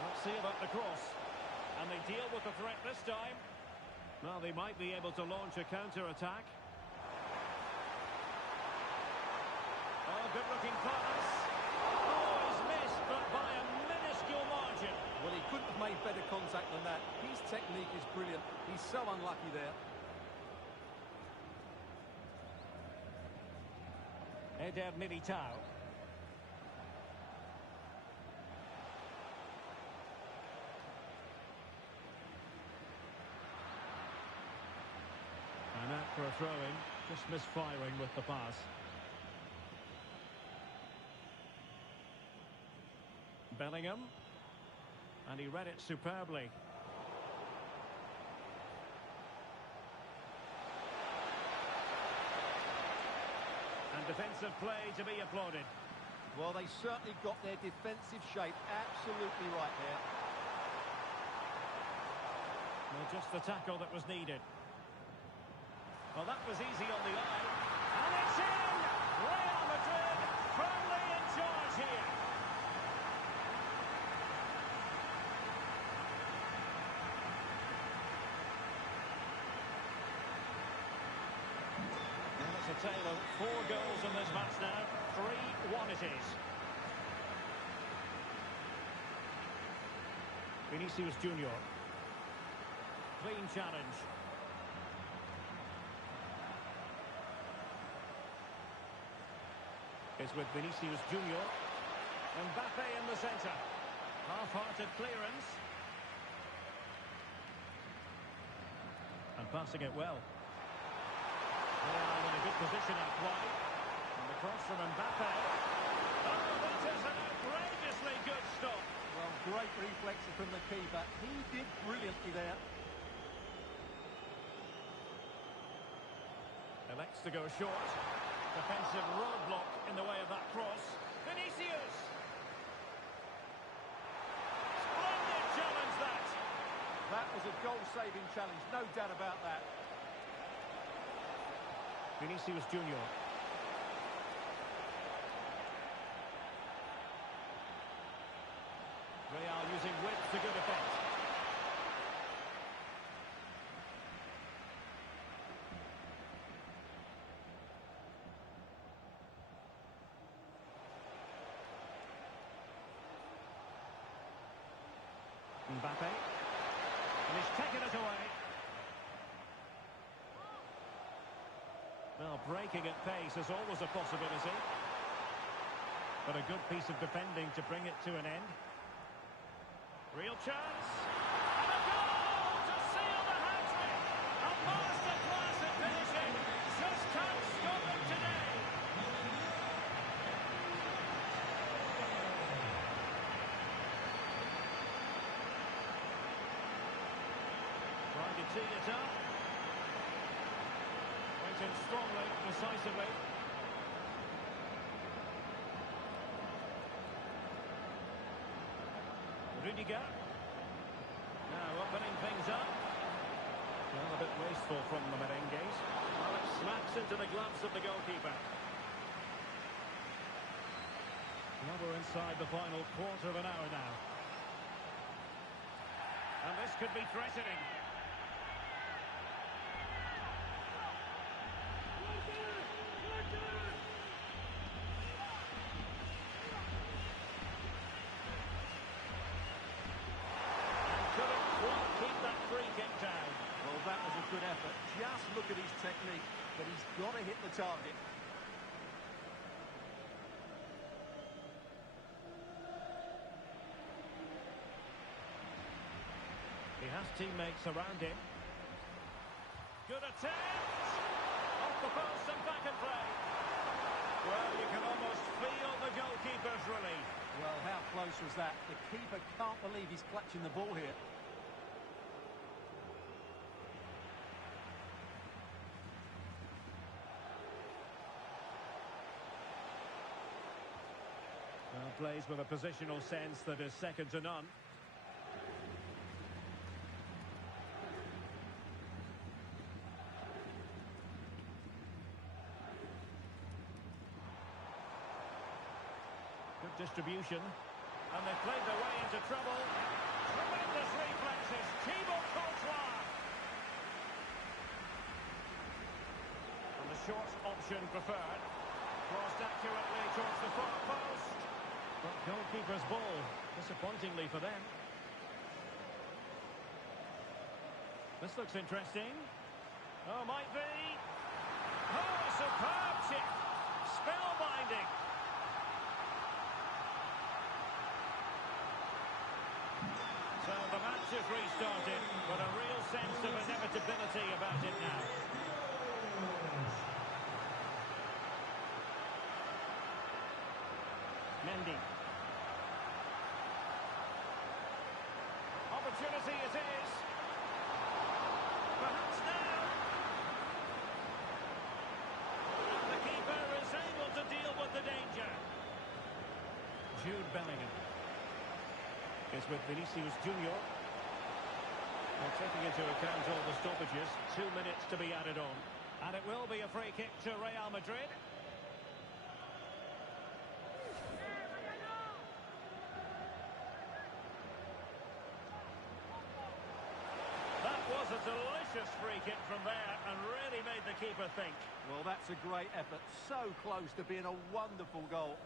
Let's see about the cross. And they deal with the threat this time. Well, they might be able to launch a counter-attack. better contact than that. His technique is brilliant. He's so unlucky there. Eder Militao. And out for a throw-in, just misfiring with the pass. Bellingham. And he read it superbly. And defensive play to be applauded. Well, they certainly got their defensive shape absolutely right there. Well, just the tackle that was needed. Well, that was easy on the eye. And it's in! Real Madrid firmly in charge here. And it's a tale of 4 goals in this match now. 3-1 it is. Vinicius Junior. Clean challenge. Is with Vinicius Junior. Mbappe in the centre. Half-hearted clearance. And passing it well. They are in a good position out wide. And the cross from Mbappe. Oh, that is an outrageously good stop. Well, great reflexes from the keeper. He did brilliantly there. Elects to go short. Defensive roadblock in the way of that cross. Vinicius! Splendid challenge that! That was a goal-saving challenge, no doubt about that. Vinicius Junior. Real using width to good effect. Mbappe. And he's taken it away. Well, breaking at pace is always a possibility. But a good piece of defending to bring it to an end. Real chance. And a goal to seal the hat-trick. A masterclass at finishing. Just can't stop it today. Trying to tee it up. Went in strongly, decisively. Rudiger. Now opening things up. Well, a bit wasteful from the Merengues. Well, it smacks into the gloves of the goalkeeper. Well, we're inside the final quarter of an hour now. And this could be threatening. Well, that was a good effort. Just look at his technique, but he's got to hit the target. He has teammates around him. Good attempt! Off the post and back in play. Well, you can almost feel the goalkeeper's relief. Well, how close was that? The keeper can't believe he's clutching the ball here. Well, plays with a positional sense that is second to none. Good distribution. And they've played their way into trouble. Tremendous reflexes. Thibaut Courtois. And the short option preferred. Crossed accurately towards the far post. But goalkeeper's ball, disappointingly for them. This looks interesting. Oh, might be. Oh, a superb chip. Spellbinding. So the match has restarted, but a real sense of inevitability about it now. Mendy. Opportunity it is. Perhaps now. And the keeper is able to deal with the danger. Jude Bellingham is with Vinicius Junior. Well, taking into account all the stoppages, 2 minutes to be added on. And it will be a free kick to Real Madrid. That was a delicious free kick from there and really made the keeper think. Well, that's a great effort. So close to being a wonderful goal.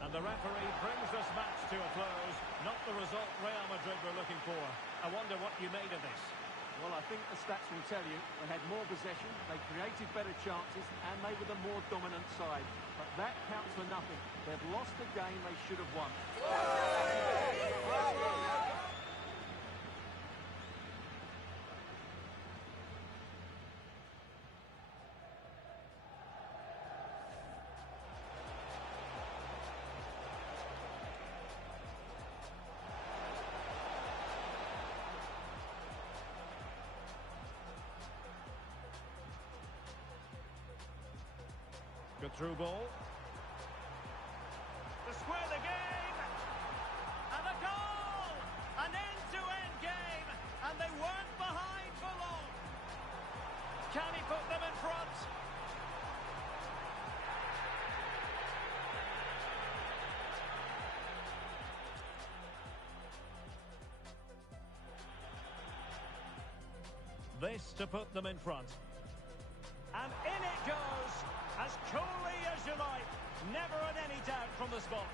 And the referee brings this match to a close. Not the result Real Madrid were looking for. I wonder what you made of this. Well, I think the stats will tell you they had more possession, they created better chances, and they were the more dominant side. But that counts for nothing. They've lost the game they should have won. Good through ball. To square the game. And a goal! An end-to-end game. And they weren't behind for long. Can he put them in front? This to put them in front. And in it goes. As coolly as you like. Never in any doubt from the spot.